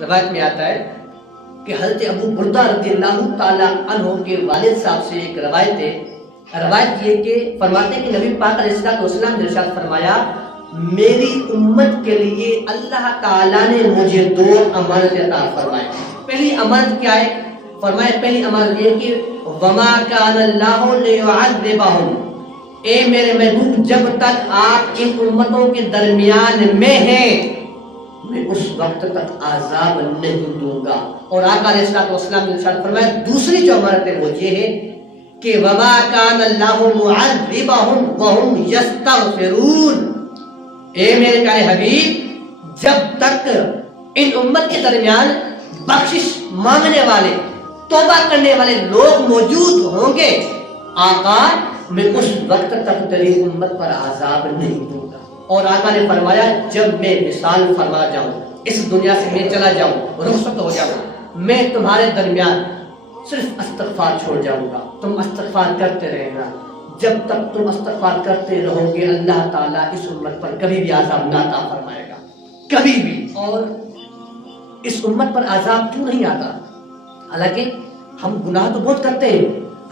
روایت میں آتا ہے کہ حضرت ابو بردہ رضی اللہ تعالیٰ عنہ کے والد صاحب سے ایک روایت ہے. روایت یہ کہ فرماتے ہیں کہ نبی پاک علیہ السلام نے ارشاد فرمایا میری امت کے لیے اللہ تعالیٰ نے مجھے 2 امانتیں عطا فرمائے. پہلی امانت کیا ہے؟ فرمائے پہلی امانت یہ کہ وما کان اللہ لیعذبہم، اے میرے محبوب جب تک آپ ان امتوں کے درمیان میں ہیں میں اس وقت تک عذاب نہیں دوں گا. اور آقا علیہ السلام نے ارشاد فرمایا دوسری جو امانت ہے وہ یہ ہے کہ وما کان اللہ معذبہم وہم یستغفرون، اے میرے پیارے حبیب جب تک ان امت کے درمیان بخشش مانگنے والے توبہ کرنے والے لوگ موجود ہوں گے آقا میں اس وقت تک تیری امت پر عذاب نہیں دوں گا. اور آقا نے فرمایا جب میں وصال فرما جاؤں، اس دنیا سے میں چلا جاؤں، رخصت ہو جاؤں، میں تمہارے درمیان صرف استغفار چھوڑ جاؤں گا، تم استغفار کرتے رہنا. جب تک تم استغفار کرتے رہو گے اللہ تعالیٰ اس امت پر کبھی بھی عذاب نہ عطا فرمائے گا، کبھی بھی. اور اس امت پر عذاب کیوں نہیں آتا؟ حالانکہ ہم گناہ تو بہت کرتے ہیں،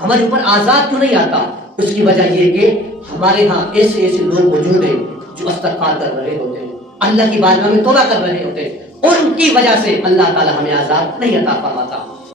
ہمارے اوپر عذاب کیوں نہیں آتا؟ اس کی وجہ یہ کہ ہمارے ہاں ایسے لوگ موجود ہیں جو استغفار کر رہے ہوتے ہیں، اللہ کی بارگاہ میں توبہ کر رہے ہوتے ہیں، ان کی وجہ سے اللہ تعالیٰ ہمیں عذاب نہیں عطا فرماتا.